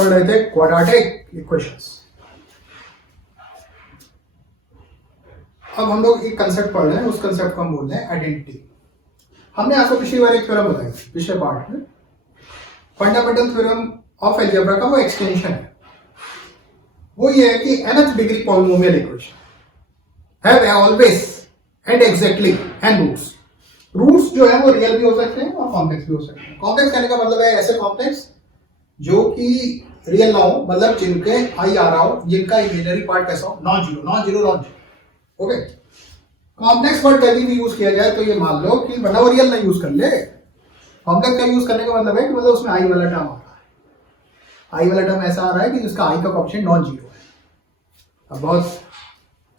पढ़ रहे थे क्वाड्रेटिक इक्वेशंस। अब हम लोग एक कंसेप्ट पढ़ रहे हैं, उस कंसेप्ट को हम बोल रहे हैं आइडेंटिटी। हमने आपको पिछली बार एक थ्योरम बताई पिछले पार्ट में, फंडामेंटल थ्योरम ऑफ अलजेब्रा का वो एक्सटेंशन है। वो ये है कि nth degree polynomial equation have always and exactly n roots. Roots जो है वो रियल भी हो सकते हैं और कॉम्प्लेक्स भी हो सकते हैं। कॉम्प्लेक्स कहने का मतलब है ऐसे कॉम्प्लेक्स जो कि रियल ना हो, मतलब जिनके आई आ रहा हो, जिनका इमेजिनरी पार्ट कैसा हो, non zero. Okay, complex word कभी भी यूज किया जाए तो ये मान लो कि मतलब रियल ना यूज कर ले। कॉम्प्लेक्स का यूज करने का मतलब है कि मतलब उसमें आई वाला टर्म आ रहा है, आई वाला टर्म ऐसा आ रहा है कि जिसका आई का कोएफिशिएंट नॉन जीरो है। अब बहुत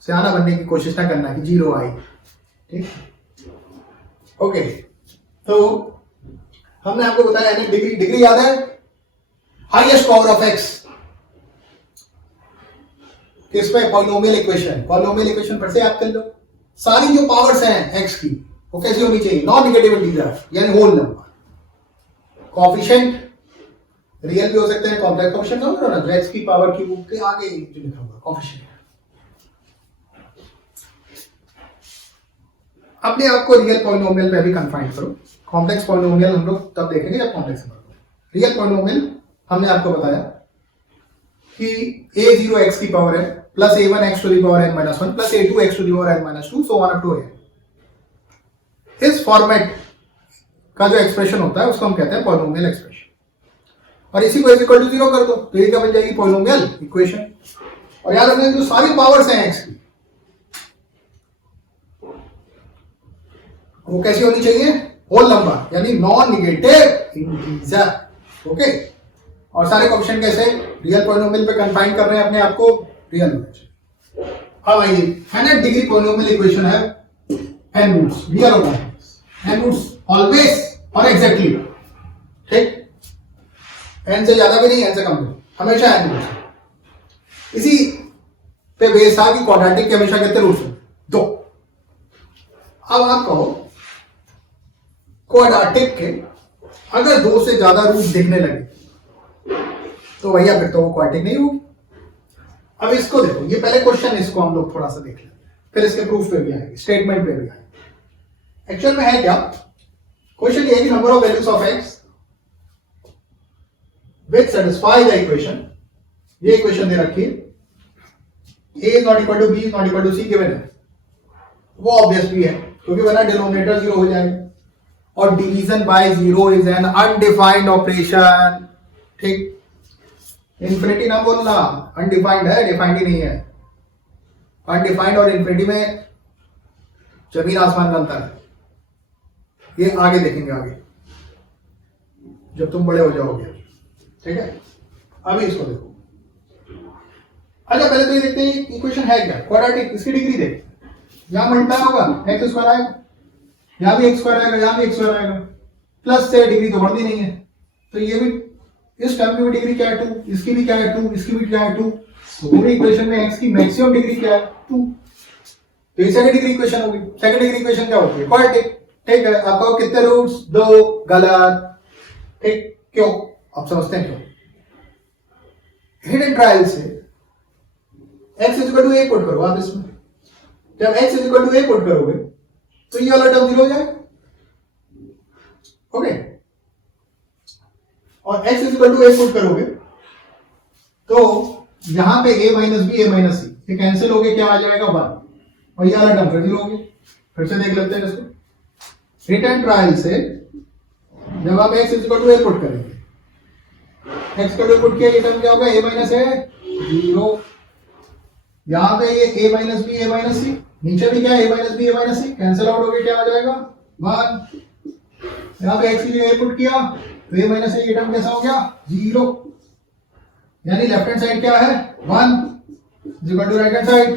सियाना बनने की कोशिश ना करना कि जीरो आई, ठीक। ओके, तो हमने आपको बताया डिग्री याद है, हाईएस्ट पावर ऑफ एक्स किस पे, पॉलिनोमियल इक्वेशन। पॉलिनोमियल इक्वेशन पर से याद कर लो, सारी जो पावर्स हैं एक्स की वो कैसी होनी चाहिए, नॉन नेगेटिव इंटीजर यानी होल नंबर। कोएफिशिएंट रियल भी हो सकते हैं, कॉम्प्लेक्स कोएफिशिएंट होगा ना, जो एक्स की पावर की वो के आगे जो लिखा होगा कोएफिशिएंट। अपने आप को रियल पॉलिनोमियल पे भी कन्फाइन करो। कॉम्प्लेक्स पॉलिनोमियल हम लोग तब देखेंगे जब कॉम्प्लेक्स नंबर को। रियल पॉलिनोमियल हमने आपको बताया कि a0 x की पावर है plus a1 x to the power n minus 1 plus a2 x to the power n minus 2 so on up to n। इस फॉर्मेट का जो एक्सप्रेशन होता है उसको हम कहते हैं पॉलिनोमियल एक्सप्रेशन। और इसी को x इक्वल टू 0 कर दो तो ये क्या बन जाएगी, पॉलिनोमियल इक्वेशन। और याद रखना जो सारी पावर्स हैं x की वो कैसी होनी चाहिए, होल नंबर यानी नॉन नेगेटिव इंटीजर। ओके, और सारे कोएफिशिएंट कैसे, रियल पॉलिनोमियल पे कंफाइन कर रहे हैं अपने आप को, रियल होना चाहिए। अब आइए, nth डिग्री पॉलिनोमियल इक्वेशन है n रूट्स, रियल होगा n रूट्स ऑलवेज और एग्जैक्टली, ठीक। n से ज्यादा भी नहीं, n से कम भी, हमेशा n रूट्स। इसी पे बेस था कि क्वाड्रेटिक के हमेशा कितने रूट्स हैं, 2। अब आप कहो क्वाड्रेटिक के अगर 2 से ज्यादा रूट दिखने लगे तो भैया फिर तो वो क्वाड्रेटिक नहीं होगी। अब इसको देखो, ये पहले क्वेश्चन, इसको हम लोग थोड़ा सा देख लेते हैं, फिर इसके प्रूफ पे भी आएंगे, स्टेटमेंट पे भी आएंगे। एक्चुअल में है क्या, क्वेश्चन ये है कि number of values of x which satisfy the equation, ये इक्वेशन दे रखी है, a is not equal to b is not equal to c given है। वो ऑब्वियस भी है क्योंकि वरना डिनोमिनेटर 0 हो जाएगा और division bye 0 is an undefined operation, ठीक। इन्फिनिटी ना बोलना, अनडिफाइंड है, डिफाइंड ही नहीं है। अनडिफाइंड और इन्फिनिटी में जमीन आसमान का अंतर है, ये आगे देखेंगे, आगे जब तुम बड़े हो जाओगे, ठीक है। अभी इसको देखो, अच्छा पहले तो ये देखते हैं इक्वेशन है क्या, क्वाड्रेटिक, इसकी डिग्री देख, यहां मल्टीप्लाई होगा एक्स स्क्वायर आएगा, यहां भी एक्स स्क्वायर आएगा, यहां भी एक्स स्क्वायर आएगा, प्लस से डिग्री तो बढ़ती नहीं है, तो ये भी इस टर्म की भी डिग्री क्या है 2, इसकी भी क्या है 2, इसकी भी क्या है 2, तो पूरी इक्वेशन में x की मैक्सिमम डिग्री क्या है 2, तो ये सेकंड डिग्री इक्वेशन होगी। सेकंड डिग्री इक्वेशन क्या होती है, क्वाड्रेटिक, ठीक है। अब कहो कितने रूट्स, 2, गलत, ठीक। क्यों, अब समझते हैं क्यों। हिडन ट्रायल से x equal to a put करो आप इसमें, जब x equal to a put करोगे तो ये वाला टर्म 0 हो जाएगा, ओके। और x equal to a put करोगे तो यहां पे a minus b, a minus c, ये कैंसिल हो गए, क्या आ जाएगा 1, और ये वाला टर्म फिर 0 हो गया। फिर से देख लेते हैं इसको, रिटर्न ट्रायल से जब आप x equal to a put करेंगे, x इक्वल टू पुट किया, ये टर्म क्या होगा, a माइनस a 0, यहां पे ये a minus b, a minus c, नीचे भी क्या है, a minus b, a minus c, cancel out हो गया, क्या आ जाएगा 1। यहां पे x के लिए a पुट किया तो a माइनस a, ये टर्म कैसा हो गया 0, यानी लेफ्ट हैंड साइड क्या है 1 equal to right hand side,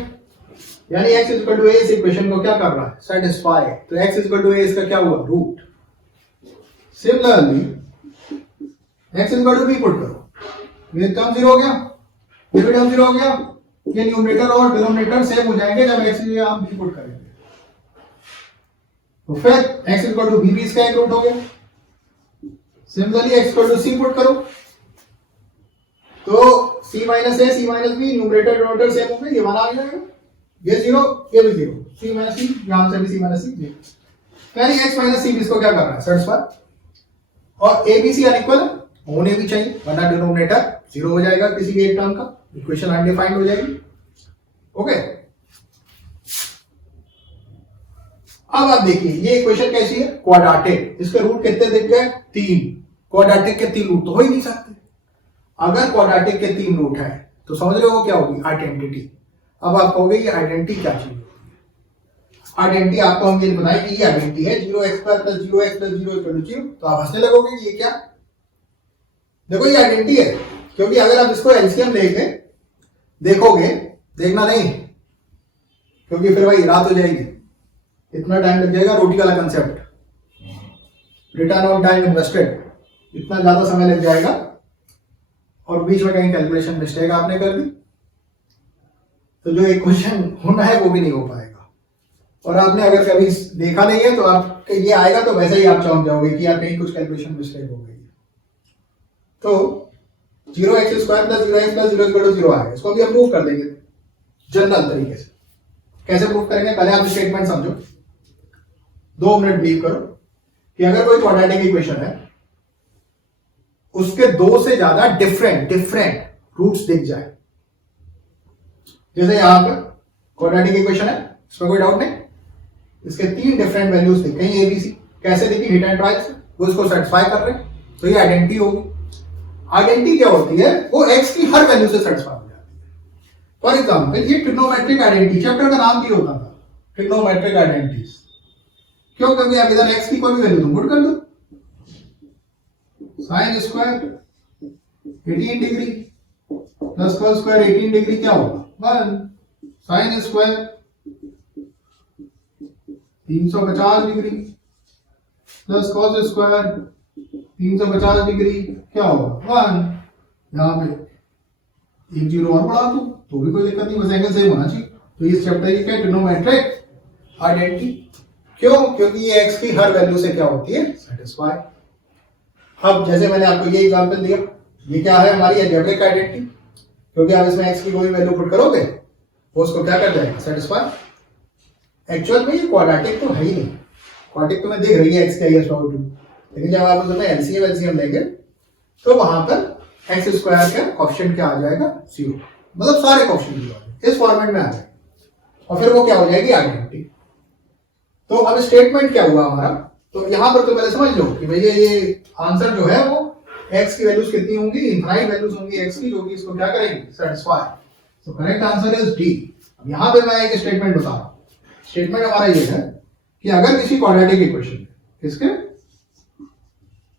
यानी x इक्वल टू a इस इक्वेशन को क्या कर रहा है, सेटिस्फाई। तो x इक्वल टू a इसका क्या हुआ, root. Similarly x equal to b put करो, ये टर्म 0 हो गया, ये भी टर्म 0 हो गया, ये न्यूमरेटर और डिनोमिनेटर सेम हो जाएंगे जब x की आप b पुट करेंगे, तो फिर x इक्वल टू b भी इसका एक रूट हो गया। Similarly x equal to c put करो, तो c minus a c minus b numerator denominator same हो गए, ये 1 आ जाएगा, ये 0 ये भी 0, c माइनस सी यहां से भी c माइनस सी 0, यानी x माइनस सी इसको क्या कर रहा है सेटिस्फाई, और ए बी सी अनइक्वल होने भी चाहिए वरना डिनोमिनेटर 0 हो जाएगा किसी भी एक टर्म का, इक्वेशन अनडिफाइंड हो जाएगी। ओके, अब आप देखिए ये इक्वेशन कैसी है, क्वाड्रेटिक, इसके रूट कितने दिख गए 3, क्वाड्रेटिक के 3 रूट तो हो ही नहीं सकते। अगर क्वाड्रेटिक के 3 रूट है तो समझ रहे हो क्या होगी आइडेंटिटी। अब आप कहोगे ये आइडेंटिटी क्या चीज होती है, आइडेंटिटी आपको हम ये बताएं कि ये आइडेंटिटी है 0x + 0x + 0 = 0, तो आप हंसने लगोगे कि ये क्या, देखो ये आइडेंटिटी है, क्योंकि अगर आप इसको एलसीएम लेके देखोगे, देखना नहीं क्योंकि फिर भाई रात हो जाएगी, इतना टाइम लग जाएगा, रोटी वाला concept, return on time invested, इतना ज्यादा समय लग जाएगा और बीच में कहीं कैलकुलेशन मिस्टेक आपने कर दी तो जो एक क्वेश्चन होना है वो भी नहीं हो पाएगा। और आपने अगर कभी देखा नहीं है तो आप ये आएगा तो वैसे ही आप चौंक जाओगे कि यार कहीं कुछ कैलकुलेशन मिस्टेक हो गई। तो 0x² + 0x + 0 = 0 आएगा, इसको अभी हम प्रूव कर देंगे जनरल तरीके से। कैसे प्रूव करेंगे, पहले आप स्टेटमेंट समझो, 2 मिनट बिलीव करो कि अगर कोई क्वाड्रेटिक इक्वेशन है उसके 2 से ज्यादा डिफरेंट रूट्स दिख जाए, जैसे यहां पर क्वाड्रेटिक इक्वेशन है, इसमें कोई डाउट नहीं, इसके 3 डिफरेंट वैल्यूज दिख गई ए बी सी, कैसे दिखी, हिट एंड ट्रायल से, वो इसको सेटिस्फाई कर रहे हैं, तो ये आइडेंटिटी होगी। आइडेंटिटी क्या होती है, वो x की हर वैल्यू से सेटिस्फाई हो जाती है। फॉर एग्जांपल ये ट्रिग्नोमेट्रिक आइडेंटिटी, चैप्टर का नाम क्या होता था, ट्रिग्नोमेट्रिक आइडेंटिटीज, क्यों, क्योंकि आप इधर x की कोई भी वैल्यू तुम पुट कर दो, sin square 18 degree plus cos square 18 degree क्या होगा 1, sin square 350 degree plus cos square 350 degree क्या होगा 1, यहां पे 1 0 और बढ़ा दो तो भी कोई दिक्कत नहीं, बस एंगल सेम होना चाहिए। तो ये चैप्टर ये क्या है, ट्रिग्नोमेट्रिक आइडेंटिटी, क्यों, क्योंकि ये x की हर वैल्यू से क्या होती है सेटिस्फाई। अब जैसे मैंने आपको ये एग्जांपल दिया, ये क्या है हमारी अलजेब्रिक आइडेंटिटी, क्योंकि आप इसमें x की कोई वैल्यू पुट करोगे वो उसको क्या कर जाएगा सेटिस्फाई। एक्चुअल में ये क्वाड्रेटिक तो है ही नहीं, क्वाड्रेटिक तुम्हें दिख रही है x का -2, लेकिन जब आप उसमें एलसीएम लेंगे तो वहां पर x² का कोएफिशिएंट क्या आ जाएगा 0, मतलब सारे कोएफिशिएंट 0 इस फॉर्मेट में आ जाएगा, और फिर वो क्या हो जाएगी आइडेंटिटी। तो अब स्टेटमेंट क्या हुआ हमारा, तो यहां पर तो पहले समझ लो कि भैया ये आंसर जो है वो x की वैल्यूज कितनी होंगी, इनफाइनाइट वैल्यूज होंगी x की, जो कि इसको क्या करेंगे satisfy. So correct answer is D. अब यहां पे मैं एक स्टेटमेंट बता रहा हूं, स्टेटमेंट हमारा ये है कि अगर किसी क्वाड्रेटिक इक्वेशन इसके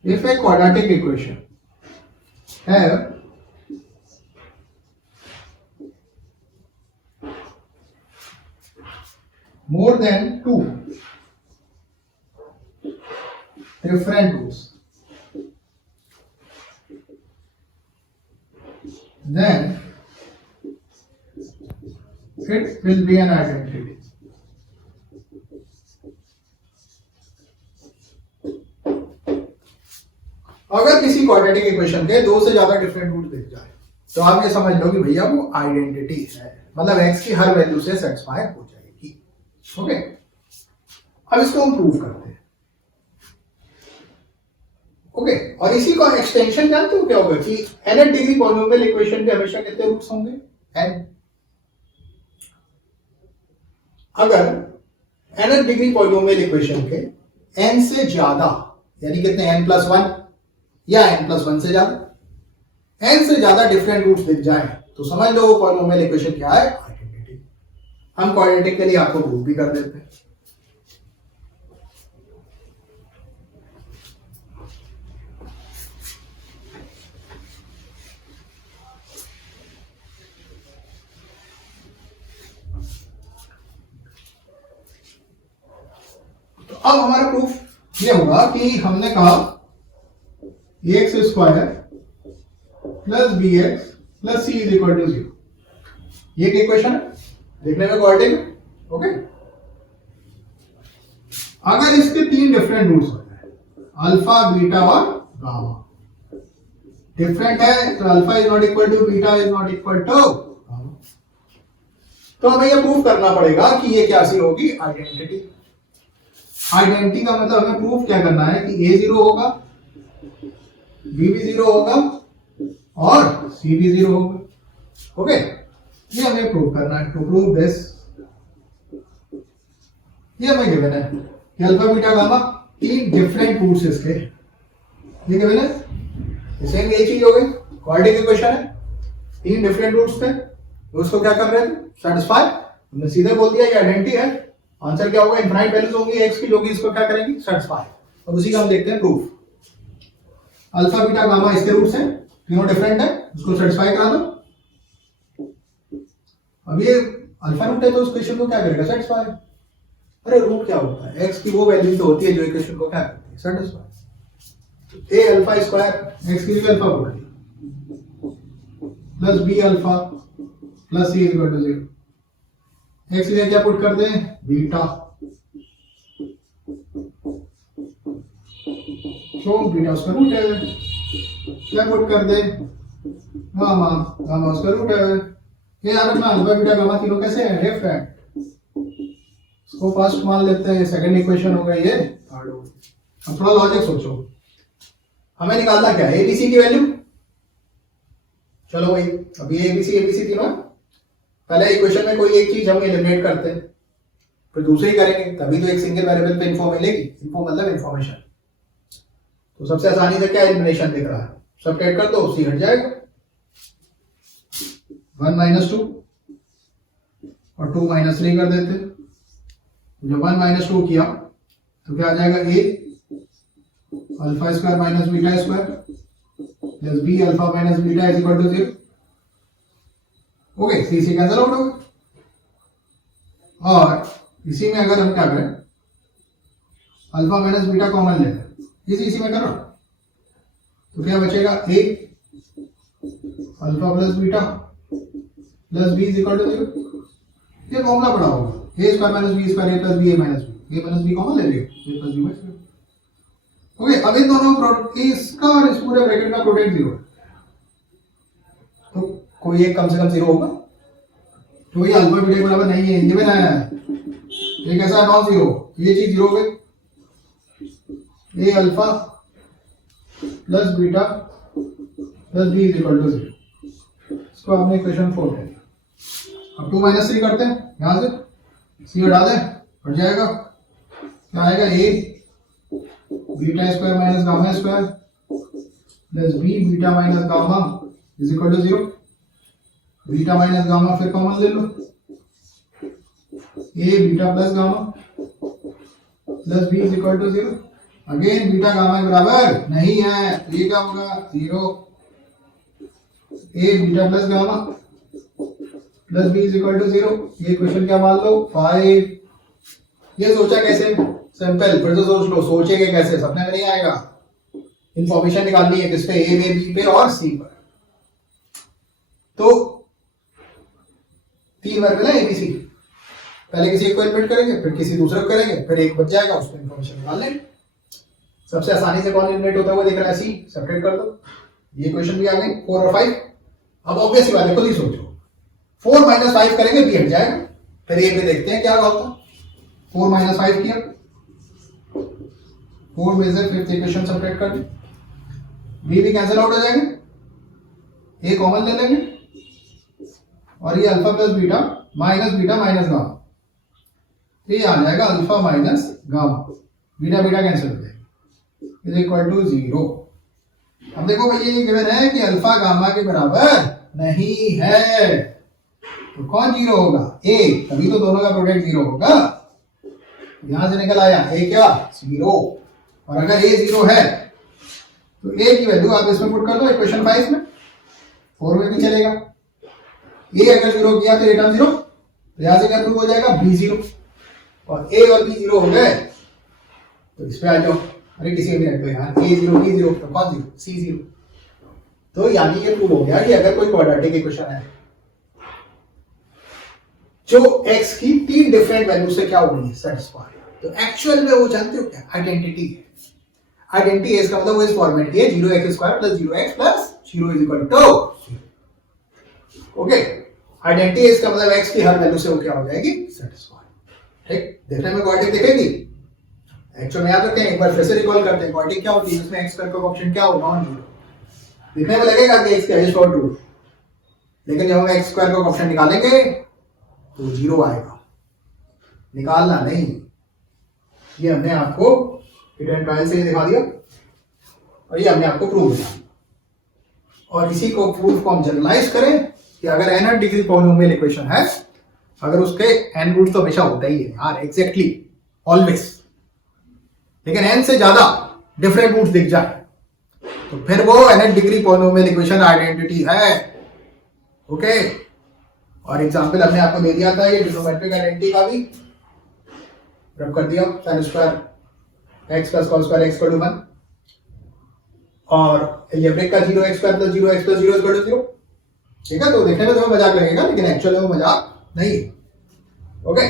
if a quadratic equation have more than 2 different roots, then it will be an identity. अगर किसी क्वाड्रेटिक इक्वेशन के 2 से ज्यादा डिफरेंट रूट दिख जाए तो आप ये समझ लो कि भैया वो आइडेंटिटी है, मतलब x की हर वैल्यू से सेटिस्फाई हो जाएगी। ओके, अब इसको हम प्रूव करते हैं। ओके, और इसी का एक्सटेंशन जानते हो क्या होगा कि nth डिग्री पॉलिनोमियल इक्वेशन के हमेशा कितने रूट्स होंगे n। अगर nth डिग्री पॉलिनोमियल इक्वेशन के n से ज्यादा, यानी कितने n+1 या n+1 से ज्यादा, n से ज्यादा डिफरेंट रूट्स दिख जाए तो समझ लो वो पॉलिनोमियल इक्वेशन क्या है आइडेंटिटी। हम क्वाड्रेटिक के लिए आपको प्रूव भी कर देते हैं। तो अब हमारा प्रूफ ये होगा कि हमने कहा ax² + bx + c = 0, ये एक इक्वेशन है, देखने में क्वाड्रेटिक है। ओके, अगर इसके 3 डिफरेंट रूट्स हो जाए अल्फा, बीटा और गामा, डिफरेंट है तो alpha is not equal to beta is not equal to, तो हमें ये प्रूव करना पड़ेगा कि ये क्या सी होगी, आइडेंटिटी। आइडेंटिटी का मतलब हमें प्रूव क्या करना है कि ए जीरो होगा, बी भी जीरो होगा और सी भी जीरो होगा। ओके, ये हमें प्रूव करना है। टू प्रूव दिस, ये हमें गिवन है कि अल्फा बीटा गामा तीन डिफरेंट रूट्स इसके, ये गिवन है। सेम यही चीज हो गई, क्वाड्रेटिक इक्वेशन है, तीन डिफरेंट रूट्स थे, तो उसको क्या कर रहे थे, सेटिस्फाई। हमने सीधे बोल दिया ये आइडेंटिटी है। आंसर क्या होगा, इनफाइनाइट वैल्यूज होंगी एक्स की, जो कि इसको क्या करेंगी, सेटिस्फाई। और उसी का हम देखते हैं प्रूफ। अल्फा बीटा गामा इसके रूट्स हैं, तीनों डिफरेंट है, उसको सेटिस्फाई करा दो। अब ये अल्फा रूट है तो उस क्वेश्चन को क्या करेगा, सेटिस्फाई। अरे रूट क्या होता है, एक्स की वो वैल्यू तो होती है जो इक्वेशन को क्या करती है, satisfy. A alpha square x की जगह अल्फा बोल plus b alpha plus c equal to 0। X की जगह क्या पुट कर दें, बीटा, तो बीटा उसका रूट है, क्या पुट कर दे, गामा, गामा उसका रूट है। ये यार अपना अल्फा बीटा गामा तीनों कैसे है, डिफरेंट। इसको फर्स्ट मान लेते हैं, सेकंड इक्वेशन हो गई ये थर्ड हो गई। अब थोड़ा लॉजिक सोचो, हमें निकालना क्या है, एबीसी की वैल्यू। चलो भाई, अब ये एबीसी तीनों, पहले इक्वेशन में कोई एक चीज हम एलिमिनेट करते हैं, फिर दूसरी करेंगे, तभी तो एक सिंगल वेरिएबल पे इन्फो मिलेगी। इन्फो मतलब इन्फॉर्मेशन। तो सबसे आसानी से क्या एलिमिनेशन दिख रहा है, सबट्रैक्ट कर दो, सी हट जाएगा। 1 - 2 और 2 - 3 कर देते। जब 1 - 2 किया तो क्या आ जाएगा, a alpha square minus beta square plus b alpha minus beta is equal to 0। Okay, c से कैंसिल आउट हो गया। और इसी में अगर हम क्या करें, अल्फा माइनस बीटा कॉमन ले लें, इसी में करो तो क्या बचेगा, a alpha plus beta plus b is equal to 0। ये फॉर्मूला पड़ा होगा, a square minus b square a plus b a minus b, a minus b common ले लियो, ए प्लस बी बच गया। ओके, अब इन दोनों इसका और इस पूरे ब्रैकेट का प्रोडक्ट 0 है, तो कोई एक कम से कम 0 होगा। तो ये अल्फा बीटा के बराबर नहीं है, ये बनाया है, ये कैसा है, नॉन जीरो, ये चीज 0 हो गई। A alpha plus beta plus b is equal to 0, इसको हमने इक्वेशन 4 ले लिया। अब 2 - 3 करते हैं, यहां से सी हटा दें, हट जाएगा, क्या आएगा, a beta square minus gamma square plus b beta minus gamma is equal to 0। Beta minus gamma फिर कॉमन ले लो, a beta plus gamma plus b is equal to 0। Again beta gamma के बराबर नहीं है, ये क्या होगा, 0। A beta plus gamma plus b is equal to 0। ये क्वेश्चन क्या मान लो, 5। ये सोचा कैसे, सिंपल, फिर तो सोच लो, सोचेंगे कैसे, सपने में नहीं आएगा। इंफॉर्मेशन निकालनी है किस पे, ए में, बी पे और सी पर। तो 3 वेरिएबल है एबीसी, पहले किसी एक को एलिमिनेट करेंगे, फिर किसी दूसरे को करेंगे, फिर एक बच जाएगा, उसको इंफॉर्मेशन निकाल लेंगे। सबसे आसानी से कौन एलिमिनेट होता हुआ दिख रहा है, सी, सेपरेट कर दो। ये क्वेश्चन भी आ गई 4 और 5। अब ऑब्वियस बात है, खुद ही सोचो, 4 - 5 करेंगे, बी हट जाएगा। फिर ये पे देखते हैं क्या होता है। 4 - 5 किया, 4 में से फिफ्थ इक्वेशन सेपरेट कर दें, बी भी कैंसिल आउट हो जाएंगे, ए कॉमन ले लेंगे, और ये alpha plus beta minus gamma, तो ये आ जाएगा alpha minus gamma, beta beta cancel हो जाएगा, इज इक्वल टू 0। अब देखो भाई, ये गिवन है कि अल्फा गामा के बराबर नहीं है, तो कौन 0 होगा, ए, तभी तो दोनों का प्रोडक्ट 0 होगा। यहां से निकल आया ए क्या, 0। और अगर ए 0 है तो ए की वैल्यू आप इसमें पुट कर दो इक्वेशन 5 में, 4 में भी चलेगा। ए अगर 0 किया तो ए टर्म 0, तो यहां से क्या प्रूव हो जाएगा, बी 0। और ए और बी 0 हो गए तो इस पे आ जाओ, अरे किसी भी तो यार, ए 0 बी 0, तो कौन 0, सी 0। तो यानी ये प्रूव हो गया कि अगर कोई क्वाड्रेटिक इक्वेशन है जो x की 3 डिफरेंट वैल्यू से क्या हो रही है, सेटिस्फाई, तो एक्चुअल में वो जानते हो क्या, आइडेंटिटी है। आइडेंटिटी है, इसका मतलब वो इस फॉर्मेट की है, 0x² + 0x + 0 is equal to okay. Identity इसका मतलब x की हर वैल्यू से वो क्या हो जाएगी सेटिस्फाई। ठीक, देखने में क्वाड्रेटिक दिखेगी। एक्चुअल में याद रखें, एक बार फिर से रिकॉल करते हैं, क्वाड्रेटिक क्या होती है, इसमें x स्क्वायर का ऑप्शन क्या हो, नॉन जीरो। दिखने में लगेगा कि x का इज और ट्रू, लेकिन जब हम x स्क्वायर का ऑप्शन निकालेंगे तो जीरो आएगा। निकालना नहीं, ये हमने आपको हिडन ट्रायल से दिखा दिया और ये हमने आपको प्रूव किया। और इसी को प्रूफ को हम जनरलाइज करें कि अगर n डिग्री पॉलिनोमियल इक्वेशन है, अगर उसके n रूट तो हमेशा होता ही है यार, एग्जैक्टली ऑलवेज, लेकिन n से ज्यादा डिफरेंट रूट्स दिख जाए तो फिर वो n degree polynomial equation identity है। ओके, और एग्जांपल हमने आपको दे दिया था ये ट्रिग्नोमेट्रिक आइडेंटिटी का भी, रब कर दिया sin square x plus cos square x equal to 1 और एल्जेब्रिक का 0x square plus 0x plus 0 equal to 0। ठीक है, तो देखने में तुम्हें मजाक लगेगा लेकिन एक्चुअली में मजाक नहीं है। ओके,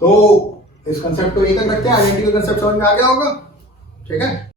तो इस कंसेप्ट को यहीं तक रखते हैं, आइडेंटिटी का कंसेप्ट समझ में आ गया होगा। ठीक है।